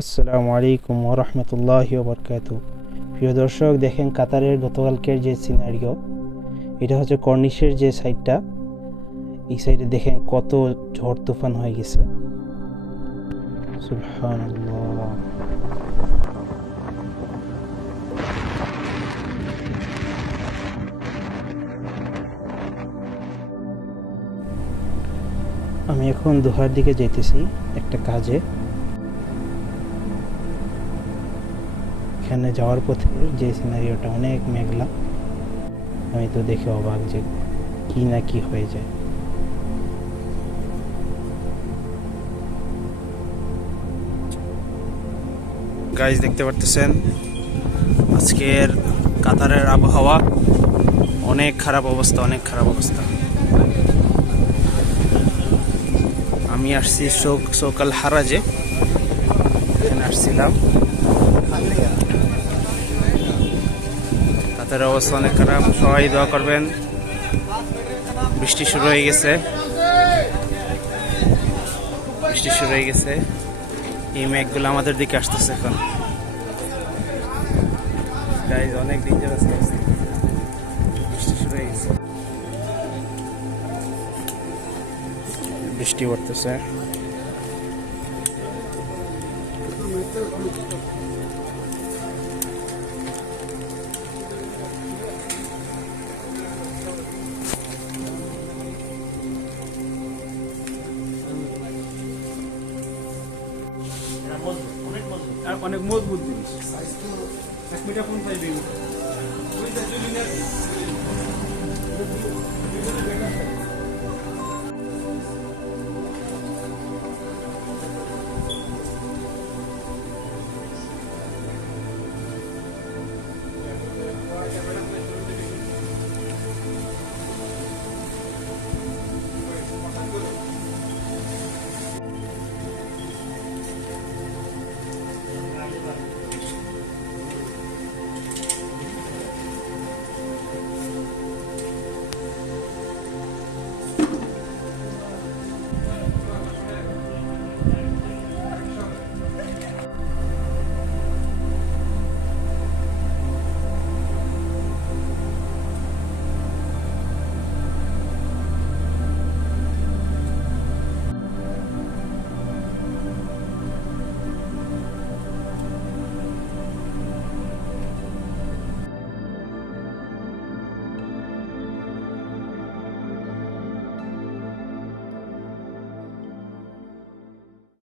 আসসালামু আলাইকুম ওয়া রাহমাতুল্লাহি ওয়া বারাকাতুহু। প্রিয় দর্শক, দেখেন কাতারের গতকালকের যে সিনারিও, এটা হচ্ছে কর্নিশের যে সাইডটা, এই সাইডে দেখেন কত ঝড় তুফান হয়ে গেছে। সুবহানাল্লাহ। আমি এখন দোহার দিকে যাইতেছি একটা কাজে। এখানে যাওয়ার পথে যে সিনারিওটা অনেক মেঘলা, আমি তো দেখে অবাক যে কি না কি হয়ে যায়। গাইজ দেখতে পারতেছেন আজকের কাতারের আবহাওয়া অনেক খারাপ অবস্থা। আমি আসছি সকাল হারাজে, এখানে আসছিলাম। কাতারের অবস্থা অনেক খারাপ, সবাই দোয়া করবেন। বৃষ্টি শুরু হয়ে গেছে, এই মেঘগুলো আমাদের দিকে আসতেছে এখন। গাইজ অনেক ডেঞ্জারাস অবস্থা, বৃষ্টি শুরু হয়ে গেছে, বৃষ্টি পড়তেছে। অনেক মজবুত জিনিস। এক মিটার কোন সাইড